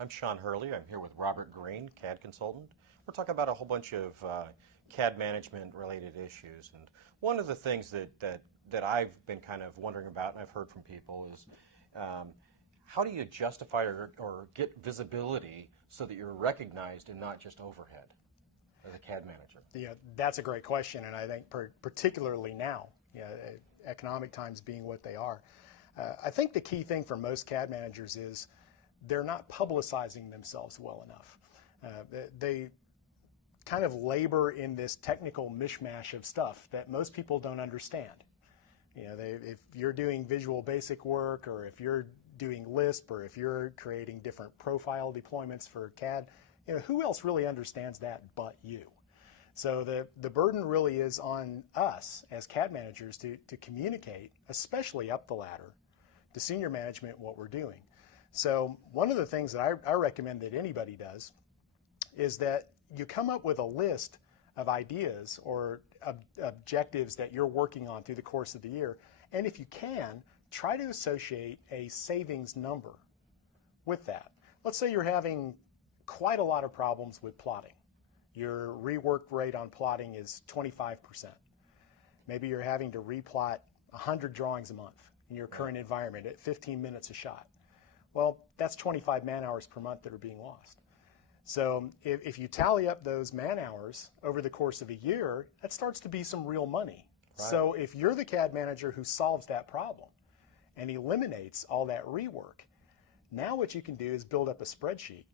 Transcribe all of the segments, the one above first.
I'm Shaan Hurley. I'm here with Robert Green, CAD consultant. We're talking about a whole bunch of CAD management related issues. And one of the things that I've been kind of wondering about, and I've heard from people, is how do you justify or get visibility so that you're recognized and not just overhead as a CAD manager? Yeah, that's a great question, and I think particularly now, economic times being what they are, I think the key thing for most CAD managers is they're not publicizing themselves well enough. They kind of labor in this technical mishmash of stuff that most people don't understand. If you're doing Visual Basic work, or if you're doing Lisp, or if you're creating different profile deployments for CAD, who else really understands that but you? So the burden really is on us as CAD managers to communicate, especially up the ladder, to senior management what we're doing. So one of the things that I recommend that anybody does is that you come up with a list of ideas or objectives that you're working on through the course of the year, and if you can, try to associate a savings number with that. Let's say you're having quite a lot of problems with plotting. Your rework rate on plotting is 25%. Maybe you're having to replot 100 drawings a month in your current environment at 15 minutes a shot. Well, that's 25 man hours per month that are being lost. So if you tally up those man hours over the course of a year, that starts to be some real money. Right. So if you're the CAD manager who solves that problem and eliminates all that rework, now what you can do is build up a spreadsheet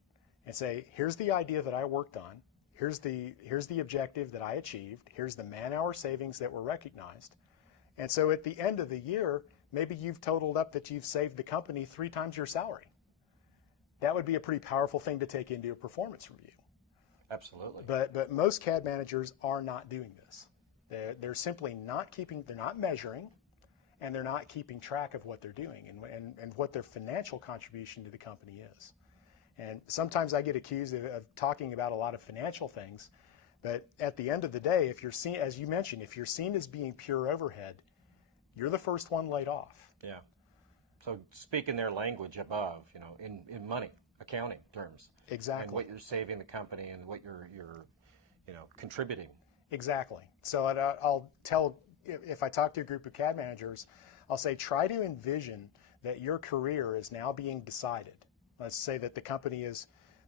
and say, here's the idea that I worked on, here's the objective that I achieved, here's the man hour savings that were recognized. And so at the end of the year, maybe you've totaled up that you've saved the company 3 times your salary. That would be a pretty powerful thing to take into a performance review. Absolutely. But most CAD managers are not doing this. They're simply not keeping, they're not measuring, and they're not keeping track of what they're doing and what their financial contribution to the company is. And sometimes I get accused of talking about a lot of financial things, but at the end of the day, if you're seen, as you mentioned, if you're seen as being pure overhead, you're the first one laid off. Yeah. So speaking their language above, in money, accounting terms. Exactly. And what you're saving the company and what you're contributing. Exactly. So I'll tell, if I talk to a group of CAD managers, I'll say, try to envision that your career is now being decided. Let's say that the company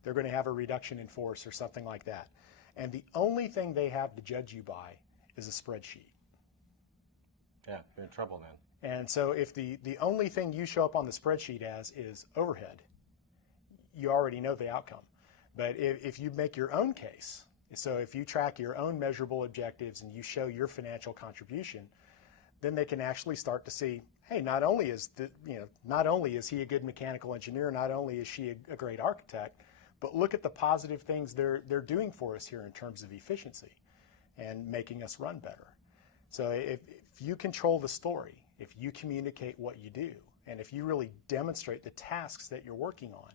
they're going to have a reduction in force or something like that. And the only thing they have to judge you by is a spreadsheet. Yeah, you're in trouble then. And so if the only thing you show up on the spreadsheet as is overhead, you already know the outcome. But if you make your own case, so if you track your own measurable objectives and you show your financial contribution, then they can actually start to see, hey, not only is he a good mechanical engineer, not only is she a great architect, but look at the positive things they're doing for us here in terms of efficiency and making us run better. So if you control the story, if you communicate what you do, and if you really demonstrate the tasks that you're working on,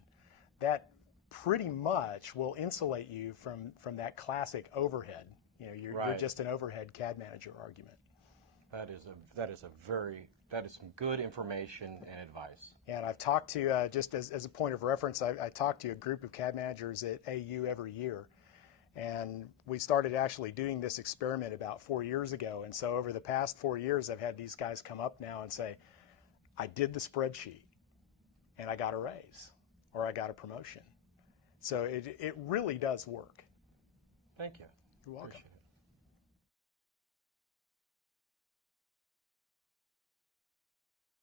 that pretty much will insulate you from that classic overhead. You're just an overhead CAD manager argument. That is some good information and advice. And I've talked to, just as a point of reference, I talked to a group of CAD managers at AU every year. And we started actually doing this experiment about 4 years ago. And so over the past 4 years, I've had these guys come up now and say, I did the spreadsheet and I got a raise or I got a promotion. So it really does work. Thank you. You're welcome. Appreciate it.